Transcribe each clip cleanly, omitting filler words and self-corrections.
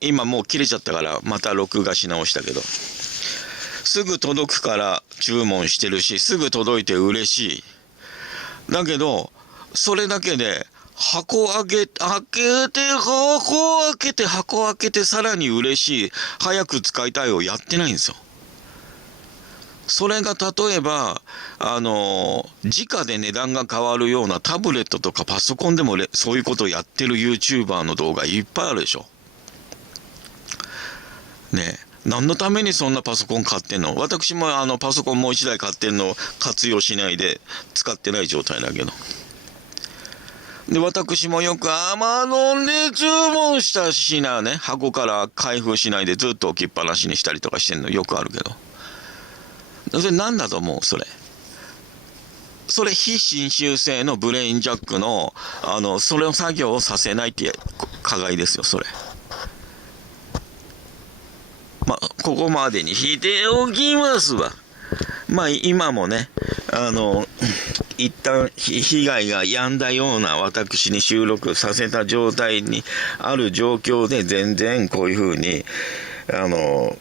今もう切れちゃったからまた録画し直したけど、すぐ届くから注文してるし、すぐ届いて嬉しい。だけどそれだけで箱開けてさらに嬉しい、早く使いたいをやってないんですよ。それが例えば直で値段が変わるようなタブレットとかパソコンでもそういうことをやってる YouTuber の動画いっぱいあるでしょ。ねえ、何のためにそんなパソコン買ってんの？私もパソコンもう一台買ってんの活用しないで使ってない状態だけど。で、私もよくAmazonで注文した品ね、箱から開封しないでずっと置きっぱなしにしたりとかしてんのよくあるけど。それ何だと思う？それ非侵襲性のブレインジャックのそれの作業をさせないって加害ですよ、それ。ここまでにしておきますわ。今もね、一旦被害が止んだような私に収録させた状態にある状況で、全然こういう風に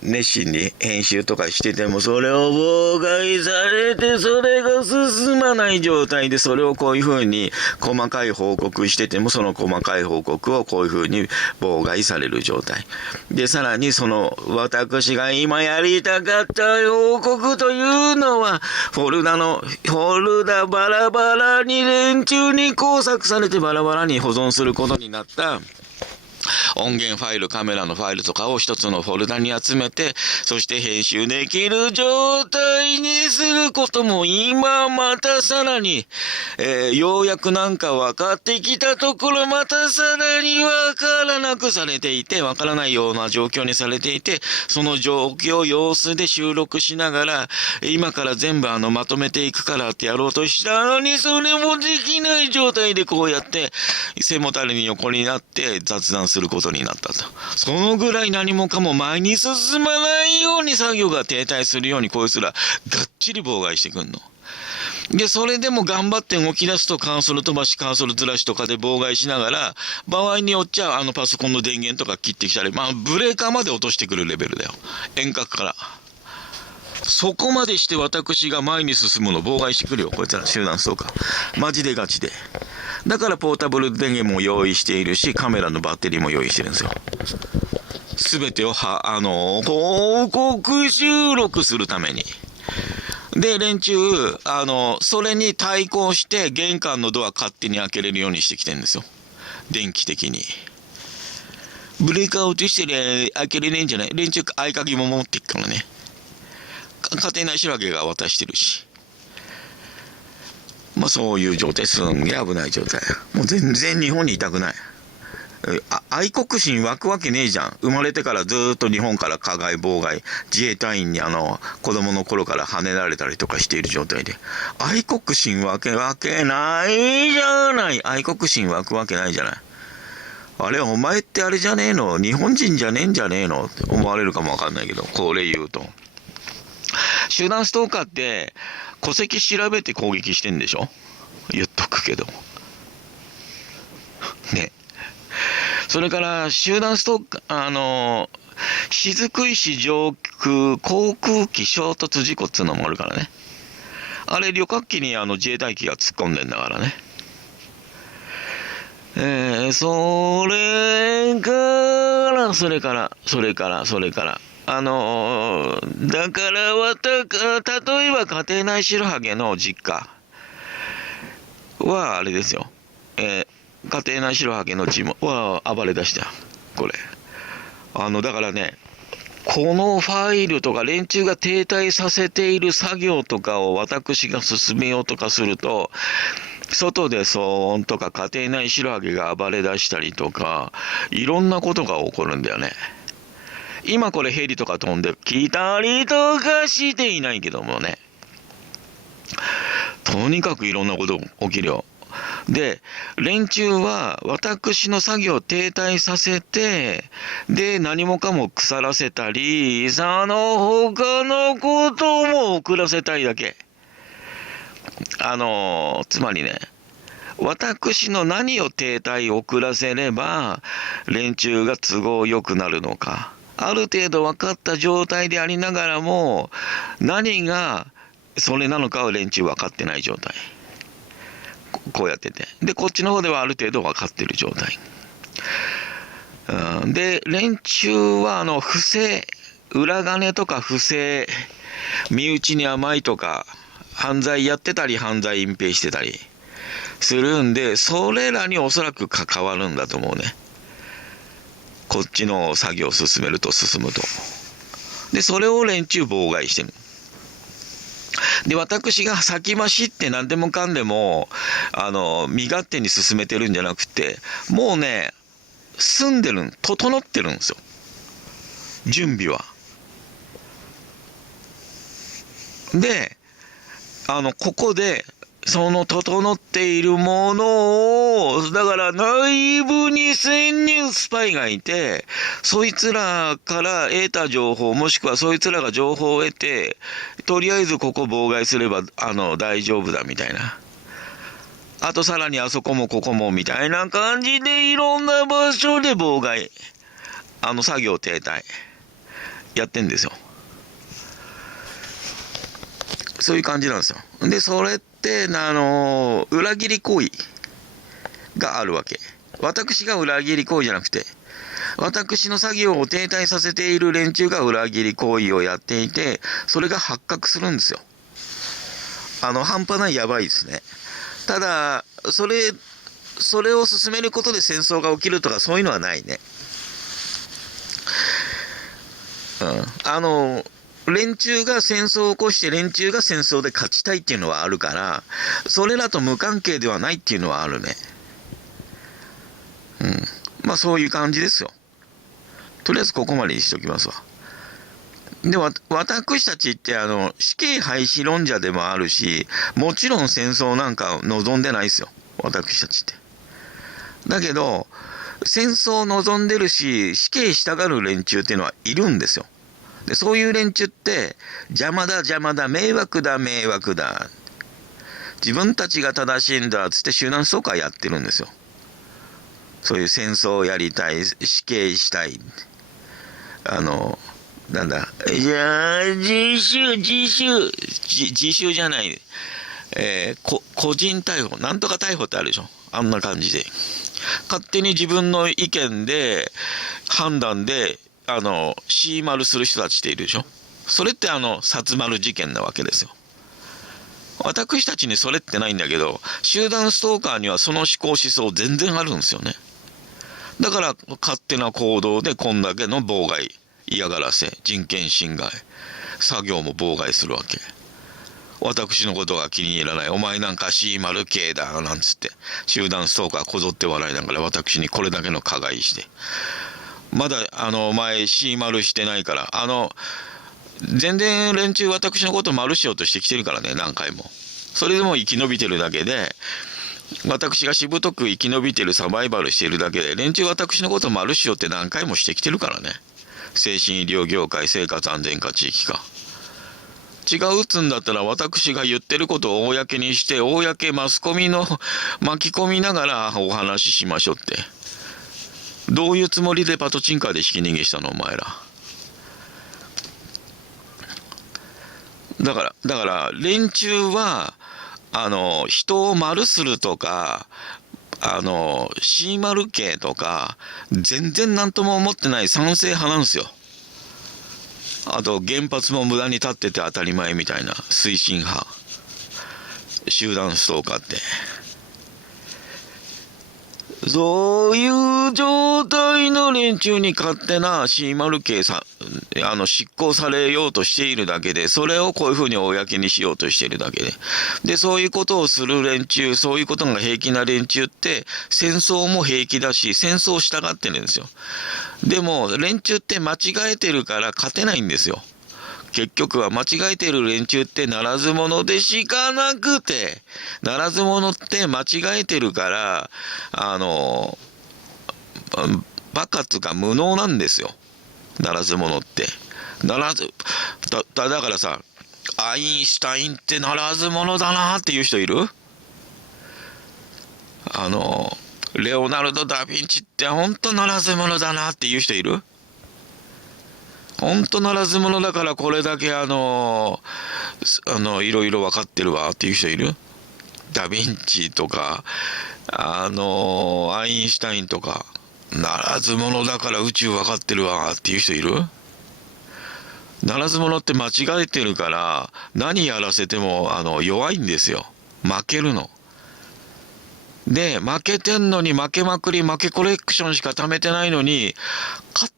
熱心に編集とかしてても、それを妨害されて、それが進まない状態で、それをこういう風に細かい報告してても、その細かい報告をこういう風に妨害される状態で、さらに私が今やりたかった報告というのは、フォルダバラバラに連中に工作されてバラバラに保存することになった音源ファイル、カメラのファイルとかを一つのフォルダに集めて、そして編集できる状態にすることも今またさらに、ようやくなんか分かってきたところ、またさらに分からなくされていて、分からないような状況にされていて、その状況様子で収録しながら、今から全部まとめていくからってやろうとしたのに、それもできない状態でこうやって背もたれに横になって雑談することになったと。そのぐらい何もかも前に進まないように作業が停滞するようにこいつらがっちり妨害してくんの。で、それでも頑張って動き出すとカーソル飛ばし、カーソルずらしとかで妨害しながら、場合によっちゃパソコンの電源とか切ってきたり、ブレーカーまで落としてくるレベルだよ。遠隔から。そこまでして私が前に進むのを妨害してくるよ、こいつら集団ストーカー。マジでガチで。だからポータブル電源も用意しているし、カメラのバッテリーも用意してるんですよ。すべてを報告収録するために。で、連中、それに対抗して玄関のドア勝手に開けれるようにしてきてるんですよ。電気的に。ブレーカー落としてりゃ開けれねえんじゃない？連中合鍵も持っていくからね。家庭内調べが渡してるし。そういう状態、すんげえ危ない状態。もう全然日本にいたくない。愛国心湧くわけねえじゃん。生まれてからずーっと日本から加害妨害、自衛隊員に子供の頃から跳ねられたりとかしている状態で、愛国心湧くわけないじゃない。愛国心湧くわけないじゃない。あれ、お前ってあれじゃねえの？日本人じゃねえんじゃねえの？って思われるかもわかんないけど、これ言うと。集団ストーカーって戸籍調べて攻撃してんでしょ？言っとくけどね。それから集団ストーカー、雫石上空航空機衝突事故っつうのもあるからね。あれ旅客機に自衛隊機が突っ込んでんだからね。それからだから例えば家庭内白ハゲの実家はあれですよ。家庭内白ハゲのチームは暴れ出した。これ。だからね、このファイルとか連中が停滞させている作業とかを私が進めようとかすると、外で騒音とか家庭内白ハゲが暴れ出したりとか、いろんなことが起こるんだよね。今これヘリとか飛んできたりとかしていないけどもね。とにかくいろんなこと起きるよ。で、連中は私の作業を停滞させて、で、何もかも腐らせたり、その他のことも遅らせたいだけ。つまりね、私の何を停滞遅らせれば連中が都合よくなるのか、ある程度分かった状態でありながらも何がそれなのかは連中分かってない状態、こうやってて、でこっちの方ではある程度分かってる状態、で連中は不正、裏金とか不正、身内に甘いとか犯罪やってたり犯罪隠蔽してたりするんで、それらにおそらく関わるんだと思うね。こっちの作業を進めると進むと。でそれを連中妨害してる。で私が先走って何でもかんでも身勝手に進めてるんじゃなくて、もうね済んでる、整ってるんですよ、準備は。でここでその整っているものを、だから内部に潜入スパイがいて、そいつらから得た情報、もしくはそいつらが情報を得て、とりあえずここ妨害すれば大丈夫だみたいな、あとさらにあそこもここもみたいな感じでいろんな場所で妨害、作業停滞やってんですよ。そういう感じなんですよ。でそれって裏切り行為があるわけ。私が裏切り行為じゃなくて、私の作業を停滞させている連中が裏切り行為をやっていて、それが発覚するんですよ。半端ないやばいですね。ただそれを進めることで戦争が起きるとかそういうのはないね。連中が戦争を起こして連中が戦争で勝ちたいっていうのはあるから、それらと無関係ではないっていうのはあるね。まあそういう感じですよ。とりあえずここまでにしときますわ。で私たちって死刑廃止論者でもあるし、もちろん戦争なんか望んでないですよ、私たちって。だけど戦争を望んでるし死刑したがる連中っていうのはいるんですよ。でそういう連中って邪魔だ邪魔だ、迷惑だ迷惑だ、自分たちが正しいんだっつって集団ストーカーやってるんですよ。そういう戦争をやりたい、死刑したい、なんだ、いや自首じゃない、個人逮捕、なんとか逮捕ってあるでしょ、あんな感じで勝手に自分の意見で判断でシーマルする人たちっているでしょ。それって殺丸事件なわけですよ。私たちにそれってないんだけど、集団ストーカーにはその思考思想全然あるんですよね。だから勝手な行動でこんだけの妨害、嫌がらせ、人権侵害、作業も妨害するわけ。私のことが気に入らない、お前なんかシーマル系だなんつって集団ストーカーこぞって笑いながら私にこれだけの加害して、まだお前 C 丸してないから、全然連中私のこと丸しようとしてきてるからね、何回も。それでも生き延びてるだけで、私がしぶとく生き延びてる、サバイバルしてるだけで、連中私のこと丸しようって何回もしてきてるからね。精神医療業界、生活安全課、地域課。違うっつんだったら私が言ってることを公にして、公マスコミの巻き込みながらお話ししましょうって。どういうつもりでパトチンカーでひき逃げしたのお前ら。だから連中は人を丸するとかシーマル系とか全然何とも思ってない賛成派なんですよ。あと原発も無駄に立ってて当たり前みたいな推進派、集団ストーカーって。そういう状態の連中に勝手な C 丸系さ執行されようとしているだけで、それをこういうふうに公にしようとしているだけで、そういうことをする連中、そういうことが平気な連中って戦争も平気だし、戦争を従ってるんですよ。でも連中って間違えてるから勝てないんですよ。結局は間違えてる連中ってならず者でしかなくて、ならず者って間違えてるからバカつか無能なんですよ、ならず者って。だからさ、アインシュタインってならず者だなっていう人いる？レオナルド・ダ・ヴィンチって本当ならず者だなっていう人いる？本当ならず者だからこれだけいろいろ分かってるわっていう人いる？ダ・ヴィンチとかアインシュタインとか、ならず者だから宇宙分かってるわっていう人いる？ならず者って間違えてるから何やらせても弱いんですよ。負けるの。で負けてんのに負けまくり負けコレクションしか貯めてないのに勝っ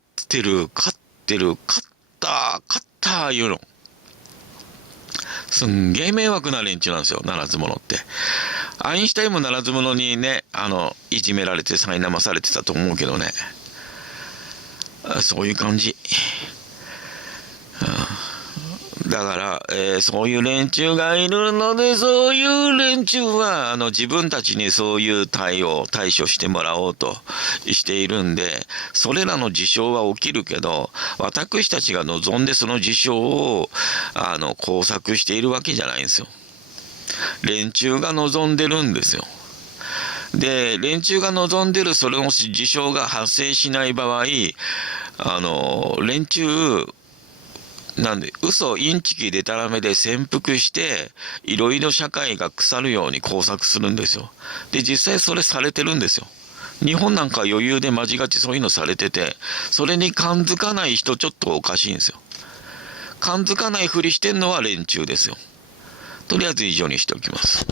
た言うの。すんげえ迷惑な連中なんですよ、ならず者って。アインシュタインもならず者にねいじめられて苛まされてたと思うけどね、そういう感じ。だから、そういう連中がいるので、そういう連中は自分たちにそういう対処してもらおうとしているんで、それらの事象は起きるけど、私たちが望んでその事象を工作しているわけじゃないんですよ。連中が望んでるんですよ。で連中が望んでるそれの事象が発生しない場合、連中なんで嘘インチキでたらめで潜伏していろいろ社会が腐るように工作するんですよ。で実際それされてるんですよ。日本なんか余裕で間違ってそういうのされてて、それに感づかない人ちょっとおかしいんですよ。感づかないふりしてんのは連中ですよ。とりあえず以上にしておきます。